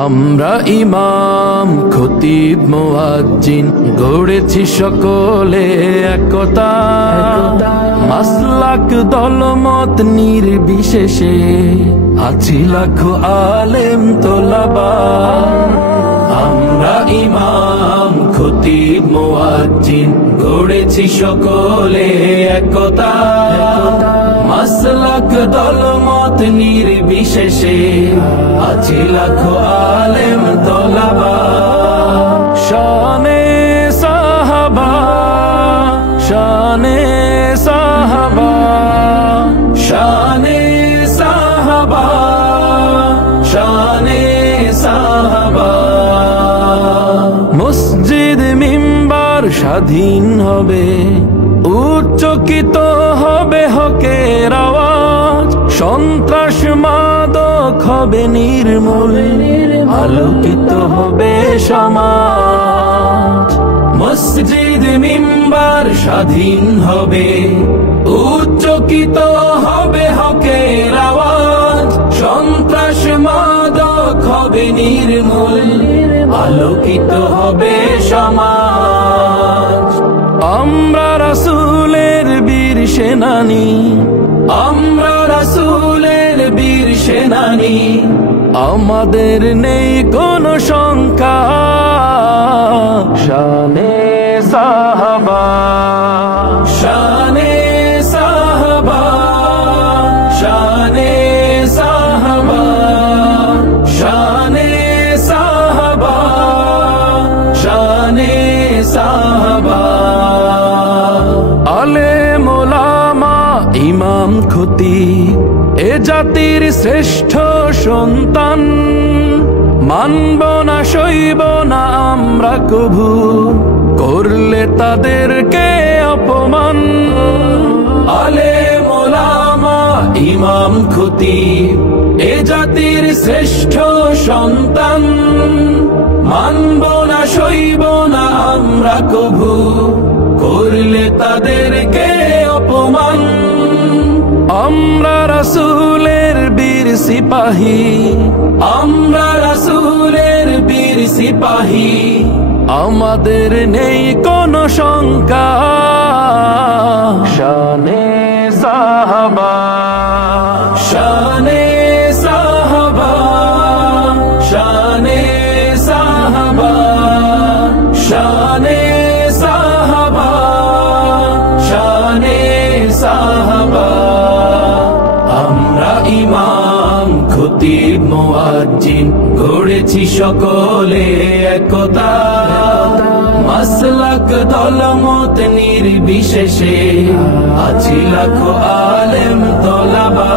আমরা ইমাম খতিব মুয়াজ্জিন গড়েছি সকলে একতা, মাসলাক দলমত নির্বিশেষে আছি লাখো আলেম তোলাবা। আমরা ইমাম খতিব মুয়াজ্জিন গড়েছি সকলে একতা, মাসলাক দলমত নির্বিশেষে আছি লাখো আলেম তোলাবা। শানে সাহাবা, শানে সাহাবা, শানে সাহাবা, শানে সাহাবা। মসজিদ মিম্বার স্বাধীন হবে, উচ্চকিত হবে হকের আওয়াজ, সন্ত্রাস মাদক হবে নির্মূল, আলোকিত হবে সমাজ। মসজিদ মিম্বার স্বাধীন হবে, উচ্চকিত হবে হকের আওয়াজ, সন্ত্রাস মাদক হবে নির্মূল, আলোকিত হবে সমাজ। আমরা রাসূলের বীর সেনানী, আমরা রাসূলের বীর সেনানী, আমাদের নেই কোনো শঙ্কা। শানে সাহাবা, শানে সাহাবা, শানে সাহাবা, শানে সাহাবা, শানে সাহাবা। আলেম ওলামা ইমাম খতিব এ জাতির শ্রেষ্ঠ সন্তান, মানব না সইব না আমরা কভু করলে তাদেরকে অপমান। আলেম ওলামা ইমাম খতিব এ জাতির শ্রেষ্ঠ সন্তান, মানব না সইব না আমরা কভু করলে তাদেরকে অপমান। আমরা রাসূলের বীর সিপাহী, আমরা রাসূলের বীর সিপাহী, আমাদের নেই কোনো শঙ্কা। শানে সাহাবা, শানে সাহাবা, শানে সাহাবা, শানে সাহাবা, শানে সাহাবা। আমরা ইমাম খতিব মুয়াজ্জিন গড়েছি সকলে একতা, মাসলাক দলমত নির্বিশেষে আছি লাখো আলেম তোলাবা।